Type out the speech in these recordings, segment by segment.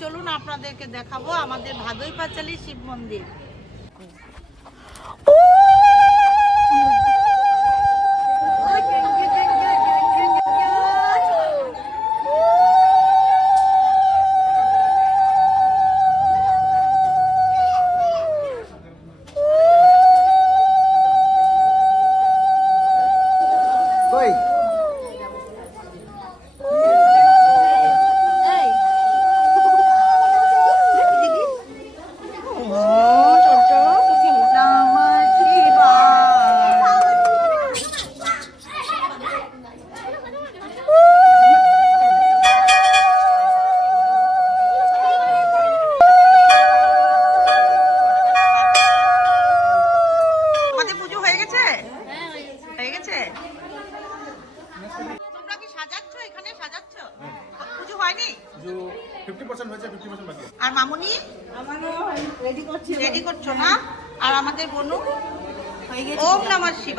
চলুন আপনাদেরকে দেখাবো আমাদের ভাদই পাঁচালী শিব মন্দির।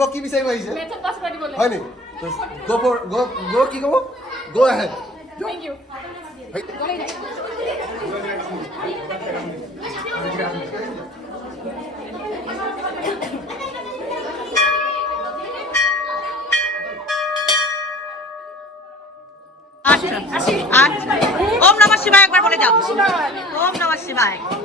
যেতেছি কি বিচাৰিব আহিছে? হয় নি গো ফৰ গো গো কি ক'ব? গো ওম নমঃ শিবায় একবার বলে যাও। ওম নমঃ শিবায়। ওম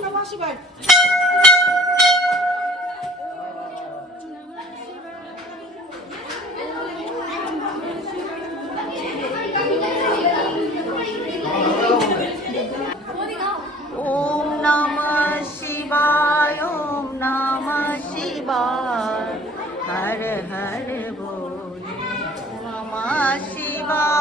শিবায় ওম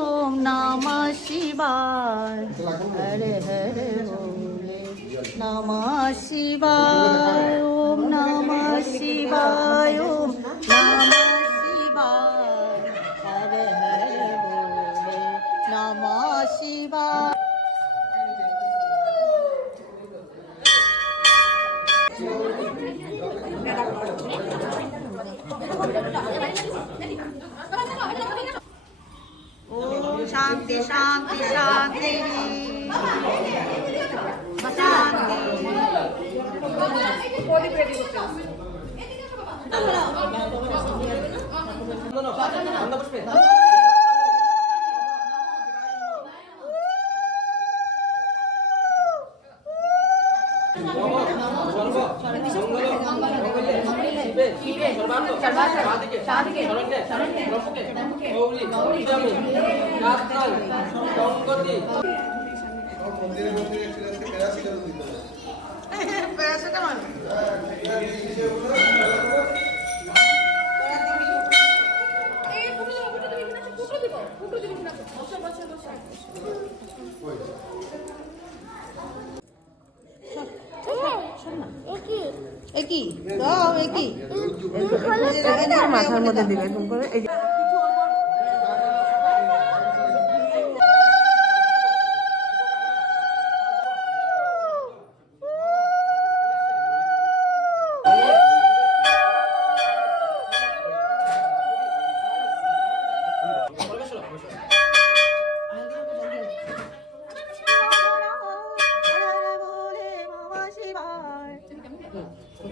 ওম নমঃ শিবায় হরে হরে ওলে নমঃ শিবায়, ওম নমঃ শিবায়, ওম নমঃ শিবায় হরে হরে ওলে নমঃ শিবায় Thank you. शांति शांति शांति शादी के शादी के একই দাও একই মাথার মধ্যে দিবে এরকম করে এই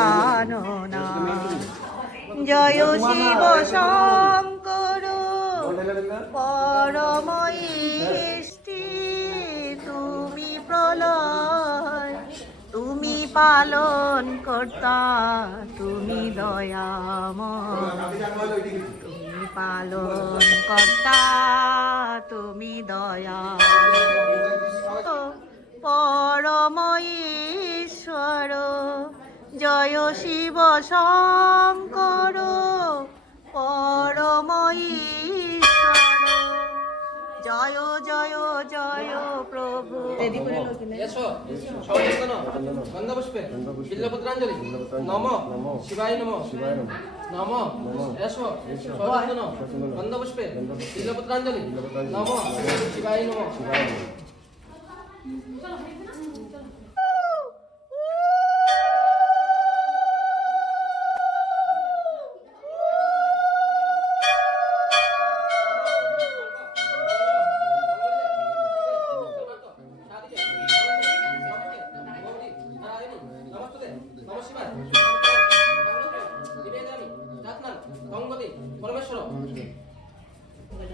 প্রাণনাথ জয় শিব শঙ্কর পরম তুমি প্রলয়, তুমি পালন কর্তা, তুমি দয়াময়, তুমি পালন কর্তা, তুমি দয়া পরম ঈশ্বর জয় শিব শঙ্কর পরম জয় জয় জয় প্রভু। গন্ধপুষ্পে। বিল্লপত্রাঞ্জলি। নম। শিবায় নম। নম। যশ সচন্দন গন্ধপুষ্পে। বিল্লপত্রাঞ্জলি। নম। শিবায় নম। পরমেশ্বর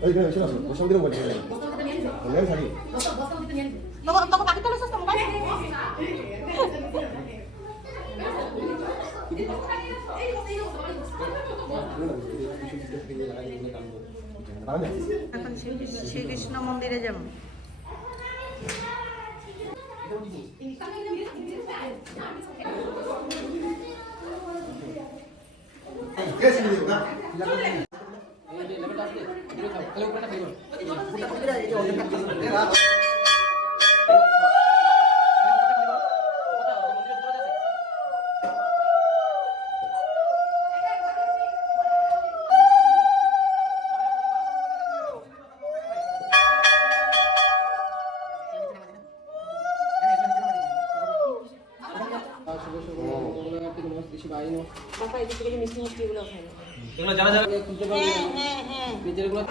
ওইখানে এসে আসো ওর সঙ্গে বলছি নেন শাড়ি তোকে পাখি তোলে তো মোবাইল এখন শ্রীকৃষ্ণ মন্দিরে যাব কে ছিল না শিবায় নম হ্যাঁ হ্যাঁ হ্যাঁ। নিজেরগুলো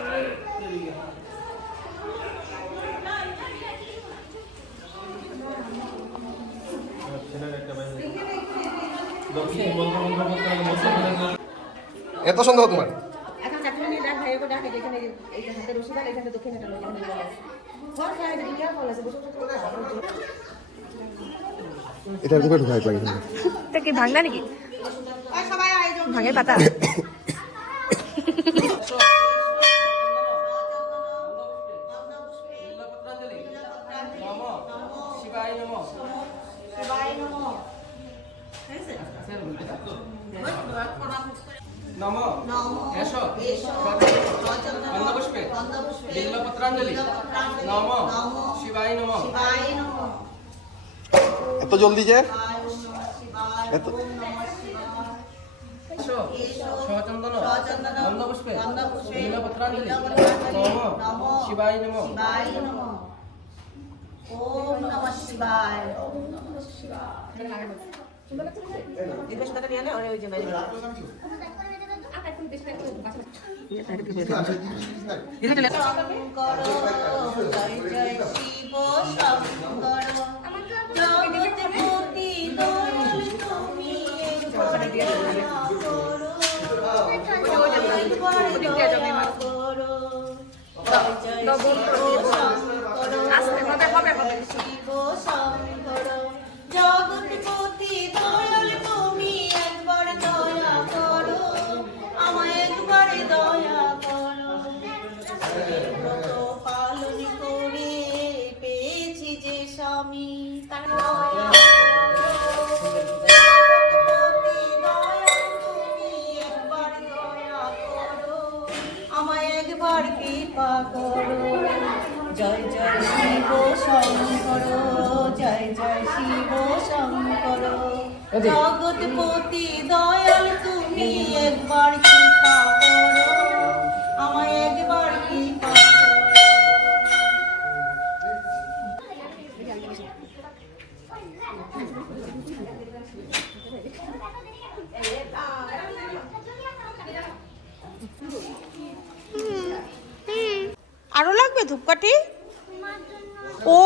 এত সন্দেহ তোমার? এখন চাকরি নিয়ে ডাক ভাইকে ডাকে যেখানে এই হাতে রশি ডাল এখানে দক্ষিণে টানো যেখানে বলা। আছে ঘর খায় দেখি কেমন আছে বসে বসে এটা মুখে ঢুকাই লাগে এটা কি ভাঙনা নাকি? ভাঙের পাতা। নম। এস বিল্লপত্রাঞ্জলি নম শিবায় নম এত জলদি যে? এত ওম নমঃ শিবায় এস সচন্দন গন্ধপুষ্পে বিল্লপত্রাঞ্জলি নম। শিবায় নম। ওম নমঃ শিবায়। ওম নমঃ শিবায় সুন্দর লাগছে না একবার একবার কৃপা করো। জয় জয় শিব শঙ্কর জয় জয় শিব শঙ্কর। জগৎপতি দয়াল তুমি একবার কৃপা করো। আমায় একবার কৃপা করো। ধূপকাঠি? ও